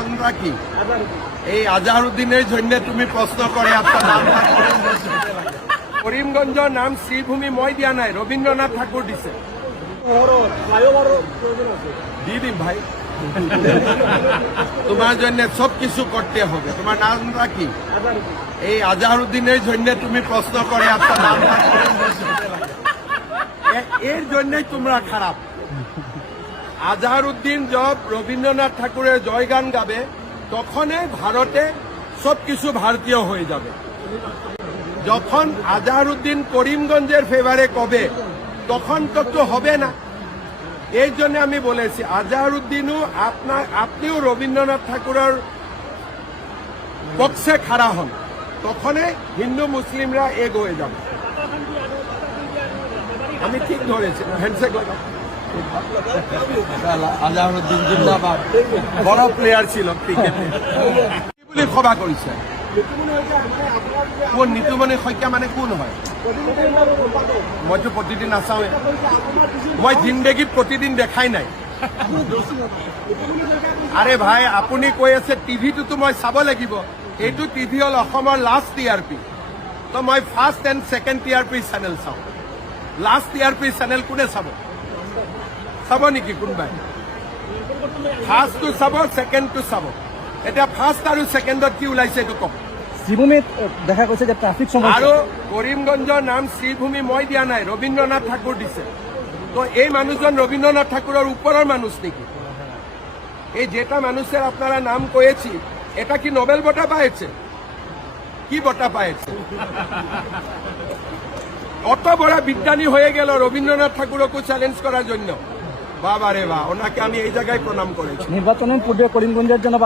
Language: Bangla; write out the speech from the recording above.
নামটা কি? এই আজহারউদ্দিনের জন্য তুমি প্রশ্ন করে আপনার নামটা করিমগঞ্জ নাম শ্রীভূমি মই দিয়া নাই, রবীন্দ্রনাথ ঠাকুর দিছে। দিদি ভাই তোমার জন্য সবকিছু করতে হবে। তোমার নামটা কি? এই আজহারউদ্দিনের জন্য তুমি প্রশ্ন করে আপনার নামটা এর জন্যই তোমরা খারাপ। আজহারউদ্দিন যখন রবীন্দ্রনাথ ঠাকুরের জয়গান গাবে তখনই ভারতে সবকিছু ভারতীয় হয়ে যাবে। যখন আজহারউদ্দিন করিমগঞ্জের ফেভারে কবে তখন তো হবে না। এই জন্য আমি বলেছি আজহারউদ্দিনও আপনিও রবীন্দ্রনাথ ঠাকুরের পক্ষে খাড়া হন, তখনই হিন্দু মুসলিমরা এক হয়ে যাবে। আমি ঠিক ধরেছি, হ্যান্ডশেক লাগা। আজহারউদ্দিন জিন্দাবাদ, বড় প্লেয়ার ছিল ক্রিকেটে বলে ক্ষমা কৰিছে। কোন নিতুমণি শইকীয়া মানে কোন হয়? মইতো প্ৰতিদিন নাচাওঁৱে, মই জিন্দগীত প্ৰতিদিন দেখাই নাই। আৰে ভাই আপুনি কৈ আছে টিভিটোতো মই চাব লাগিব। এইটো টিভি হ'ল অসমৰ লাষ্ট টিআৰপি, তো মই first and second TRP channel চাওঁ। লাষ্ট টিআৰপি চেনেল কোনে চাব? চাব নেকি কোনোবাই? ফাৰ্ষ্টটো চাব, ছেকেণ্ডটো চাব। এতিয়া ফাৰ্ষ্ট আৰু ছেকেণ্ডত কি ওলাইছে এইটো কওক। শ্রীভূমিত দেখা গৈছে যে ট্রাফিক সমস্যা আৰু কৰিমগঞ্জৰ নাম শ্রীভূমি মই দিয়া নাই, রবীন্দ্রনাথ ঠাকুর দিছে। তো এই মানুষজন রবীন্দ্রনাথ ঠাকুরের উপরের মানুষ নাকি? এই যেটা মানুষের আপনারা নাম কয়েছি এটা কি নোবেল বঁটা পাইছে? কি বঁটা পাইছে? অত বড় বিজ্ঞানী হয়ে গেল রবীন্দ্রনাথ ঠাকুরকে চ্যালেঞ্জ করার জন্য। বাবা রে বাহ, ওনাকে আমি এই জায়গায় প্রণাম করেছি। নির্বাচনের পূর্বে করিমগঞ্জের জন্য